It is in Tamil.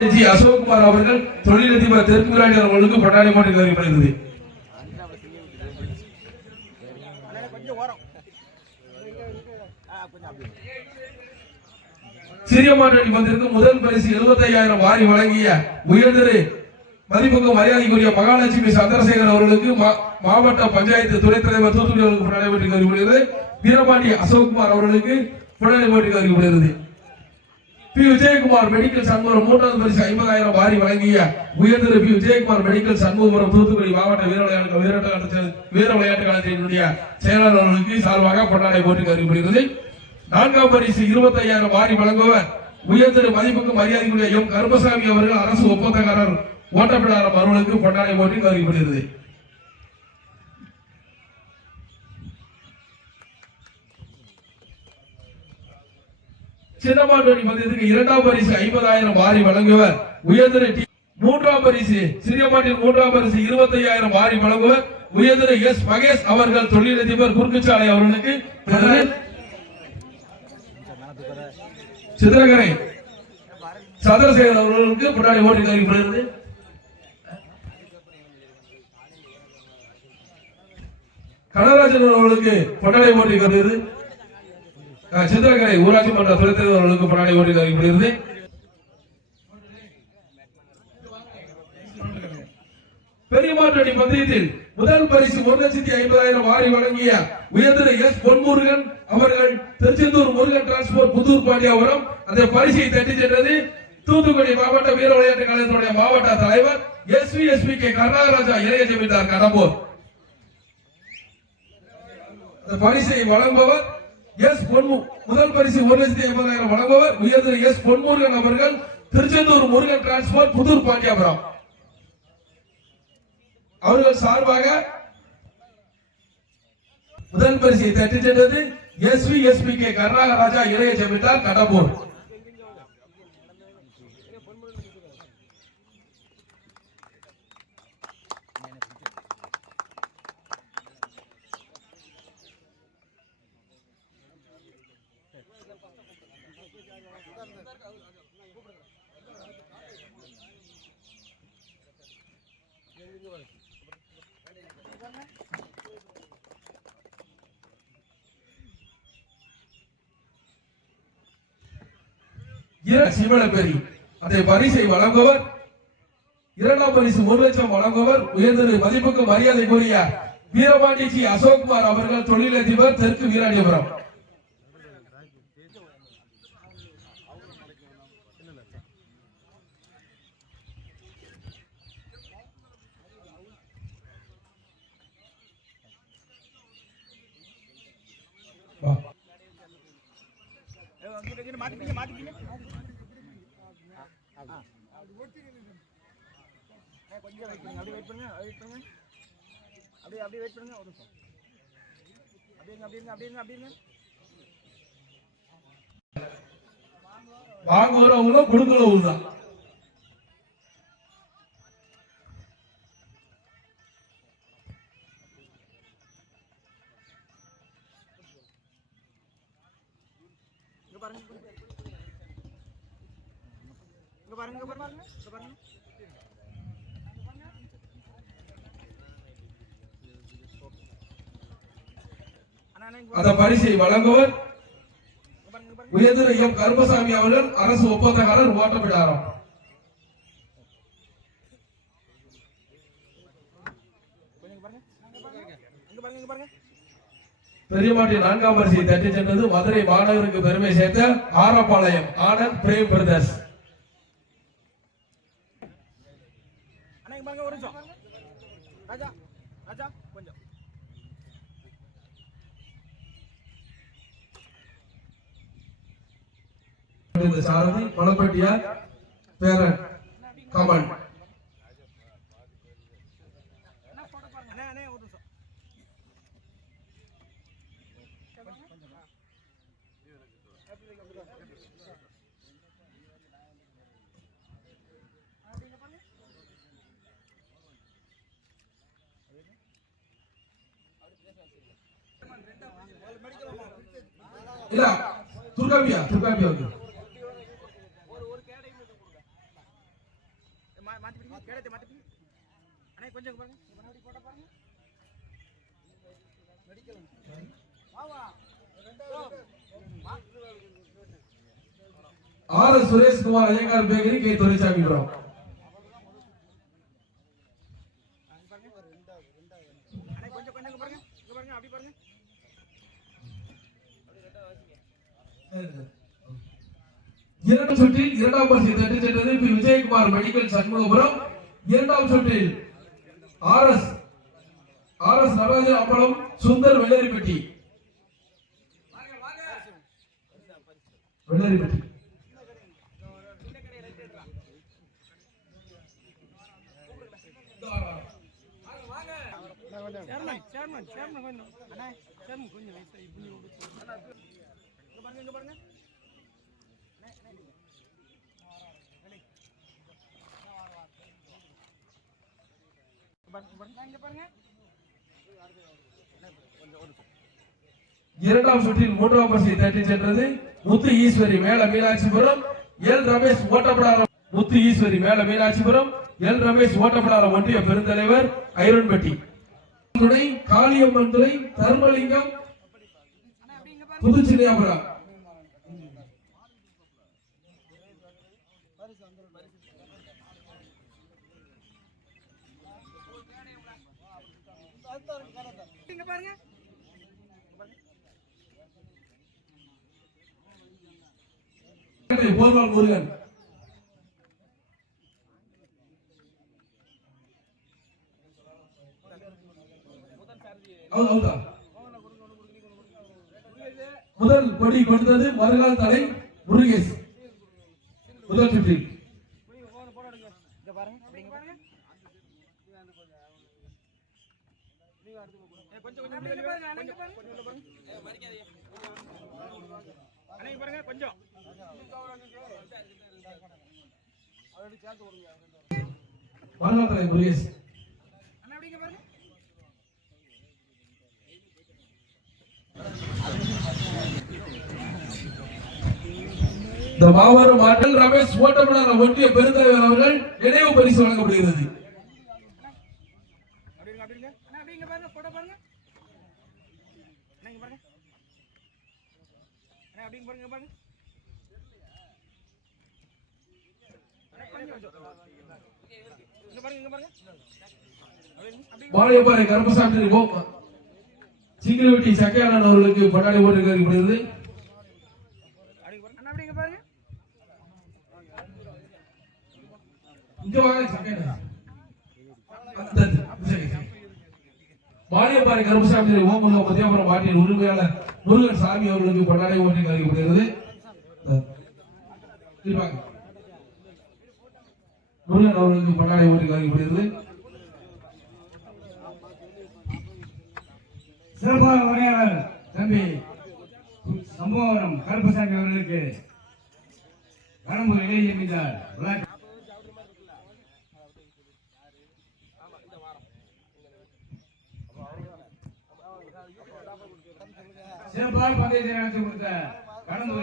ஜி அசோக்குமார் அவர்கள் தொழிலதிபர் தெற்கு விராடி அவர்களுக்கு கொண்டாடி போட்டு கருவிப்படுகிறது சிறிய மாற்றணி பந்திற்கு முதல் பரிசு 75000 வாரி வழங்கிய உயர்திரு மதிப்புக்கு மரியாதைக்குரிய மகாலட்சுமி சந்திரசேகர் அவர்களுக்கு மா- மாவட்ட பஞ்சாயத்து துணைத் தலைவர் தூத்துக்குடி அவர்களுக்கு கொண்டாடி போட்டு கருவிப்படுகிறது வீரபாண்டி அசோக்குமார் அவர்களுக்கு கொண்டாடி போட்டு கருவிப்படுகிறது பி. விஜயகுமார் மெடிக்கல் சண்முகம் மூன்றாவது பரிசு ஐம்பதாயிரம் வாரி வழங்கிய உயர்திரு பி. விஜயகுமார் மெடிக்கல் சண்முகபுரம் தூத்துக்குடி மாவட்ட வீர விளையாட்டு வீரட்ட வீர விளையாட்டு கழகத்தினுடைய செயலாளர்களுக்கு சார்பாக கொண்டாடை போட்டு அறிவிப்படுகிறது நான்காம் பரிசு இருபத்தையாயிரம் வாரி வழங்குவர் உயர்திரு மதிப்புக்கு மரியாதைக்குரிய எம். கருமசாமி அவர்கள் அரசு ஒப்பந்தக்காரர் ஓட்டப்பிடாரம் அவர்களுக்கு கொண்டாடை போட்டு அறிவிப்படுகிறது சின்னமாட்டோணி பந்தயத்துக்கு இரண்டாம் பரிசு ஐம்பதாயிரம் வாரி வழங்குவர். உயர்திரு டி மூன்றாம் பரிசு சிறியமாட்டின் மூன்றாம் பரிசு இருபத்தையாயிரம் வாரி வழங்குவர். உயர்திரு எஸ் மகேஷ் அவர்கள் தொழிலதிபர் குறுக்குச்சாலை அவர்களுக்கு சித்திரகரை சந்திரசேகர் அவர்களுக்கு முன்னாடி ஓட்டி அறிவிப்படுகிறது கனகராஜன் அவர்களுக்கு பொன்னாடை ஓட்டி வருகிறது சித்திரக்கரை ஊராட்சி மன்ற துணைத் தலைவர் ஓட்டி அறிவிப்படுகிறது பெரியமாற்றடி பந்தயத்தில் முதல் பரிசு ஒரு லட்சத்தி ஐம்பதாயிரம் வாரி வழங்கிய உயர்திரு எஸ் பொன்முருகன் அவர்கள் திருச்செந்தூர் முருகன் டிரான்ஸ்போர்ட் புதூர் பாண்டியாபுரம். அந்த பரிசை தட்டி சென்றது தூத்துக்குடி மாவட்ட வீர விளையாட்டு கழகத்தினுடைய மாவட்ட தலைவர் S V S P K Karunakaraja இளைய ஜமீன்தார் கடம்பூர். அந்த பரிசை வழங்குபவர் எஸ் பொன்மு. முதல் பரிசு ஒரு லட்சத்தி ஐம்பதாயிரம் வழங்குவர் உயர்ந்த எஸ் பொன்முருகன் அவர்கள். திருச்செந்தூர் முருகன் டிரான்ஸ்போர்ட் புதூர் பாண்டியாபுரம் அவர்கள் சார்பாக முதல் பரிசை தட்டி சென்றது S V S P K Karunakaraja இளைய ஜமீன்தார் கடம்பூர். இர- அந்த பரிசை வழங்குவர். இரண்டாம் பரிசு ஒரு லட்சம் வழங்குவர். உயர்ந்த மதிப்புக்கு மரியாதைக்குரிய வீரபாண்டி ஜி அசோக்குமார் அவர்கள் தொழிலதிபர் தெற்கு வீராண்டிபுரம் வா. மாத்திப்பீங்க மாத்திப்பீங்க கொஞ்சம் வெயிட் பண்ணுங்க அப்படியே வெயிட் பண்ணுங்க வெயிட் பண்ணுங்க அப்படியே அப்படியே வெயிட் பண்ணுங்க ஒரு நிமிஷம் அப்படியே அப்படியே அப்படியே அப்படியே வாங்குறவங்களும் கொடுக்கிறவங்க தான் பாருங்க இங்க பாருங்க. இங்க பாருங்க இங்க பாருங்க அண்ணா அண்ணா இங்க அந்த பரிசை வழங்குவர் உயர்திரு எம் கருமசாமி அவர்கள் அரசு ஒப்பந்தக்காரர் இங்க பாருங்க. பாருங்க இங்க பாருங்க இங்க பாருங்க பெரியமாட்டி நான்காம் பரிசை தட்டி சென்றது மதுரை மாநகருக்கு பெருமை சேர்த்த ஆரப்பாளையம் ஆனந்த் பிரேம் பிரதர்ஸ். ராஜா ராஜா கொஞ்சம். சாரதி மணப்பட்டியா பேரன் கமல் அண்ணா அண்ணா ஒரு நிமிஷம் இல்ல துர்காபியா துர்காபியா வந்து. மா- மாத்தி பிடிங்க கேடத்தை மாத்தி பிடிங்க அண்ணே கொஞ்சம் பாருங்க. பண்ண போட்ட பாருங்க. R Sureshkumar Iyengar bakery K Duraisamy அண்ணே கொஞ்சம் சுற்றில் இரண்டாம் பரிசு தட்டி சென்றது பி. விஜயகுமார் மெடிக்கல் சண்முகபுரம். இரண்டாம் சுற்றில் R S R S Natarajan Appalam Sundar Vellaripatti. Vellaripatti chairman chairman chairman கொஞ்சம் அண்ணே சேர்மன் கொஞ்சம் இப்படி பாருங்க பாருங்க இரண்டாம் சுற்றில் மூன்றாம் பரிசை தட்டி சென்றது. முத்து ஈஸ்வரி மேல மீனாட்சிபுரம் எல் ரமேஷ் ஓட்டப்படாரம் முத்து ஈஸ்வரி மேல மீனாட்சிபுரம் எல் ரமேஷ் ஓட்டப்படாரம் ஒன்றிய பெருந்தலைவர் ஐரன்பட்டி துணை காளியம்மன் துணை தர்மலிங்கம் அண்ணே, புதுச்சினியாபுரம் பாருங்க. போர்வால் முருகன் முதல் கொடி கொடுத்தது மறுநாள் தலை முருகேஷ் முதல் சுற்றில் இங்க பாருங்க பாருங்க கொஞ்சம் கொஞ்சம் வெளிய பாருங்க கொஞ்சம். தலை முருகேஷ். அண்ணா அப்படி இங்க பாருங்க. இந்த மாபெரும் மாற்றல் ரமேஷ் ஓட்டப்படாத ஒன்றிய பெருந்தலைவர் அவர்கள் நினைவு பரிசு வழங்கப்படுகிறது அப்படி இருங்க அப்படி இருங்க அண்ணா அப்படி இங்க பாருங்க போட்டோ பாருங்க அண்ணா இங்க பாருங்க அண்ணா அப்படி இங்க பாருங்க இங்க பாருங்க அண்ணா, கொஞ்சம், கொஞ்சம். இங்க பாருங்க இங்க பாருங்க அப்படி இருங்க, அப்படி வாழையப்பாறை கருப்பசாமி சிங்கிலவட்டி சக்கையாளன் அவர்களுக்கு பட்டாளி பாருங்க. பாருங்க சரி, சரி. வாழையப்பாறை கருப்பசாமி ஓமுருக மத்தியபுரம் மாட்டின் உரிமையாளர். முருகன் சாமி அவர்களுக்கு பட்டாளி ஓட்டி அறிவிக்கப்படுகிறது. முருகன் அவர்களுக்கு பட்டாளி ஓட்டி அறிவிக்கப்படுகிறது. சிறப்பாக உரையாடல் தம்பி சம்பவம் கருப்பசாமி அவர்களுக்கு கடம்பூர் இளைய சிறப்பாக பந்தயத்தை நடத்தி கொடுத்த கடம்பூர்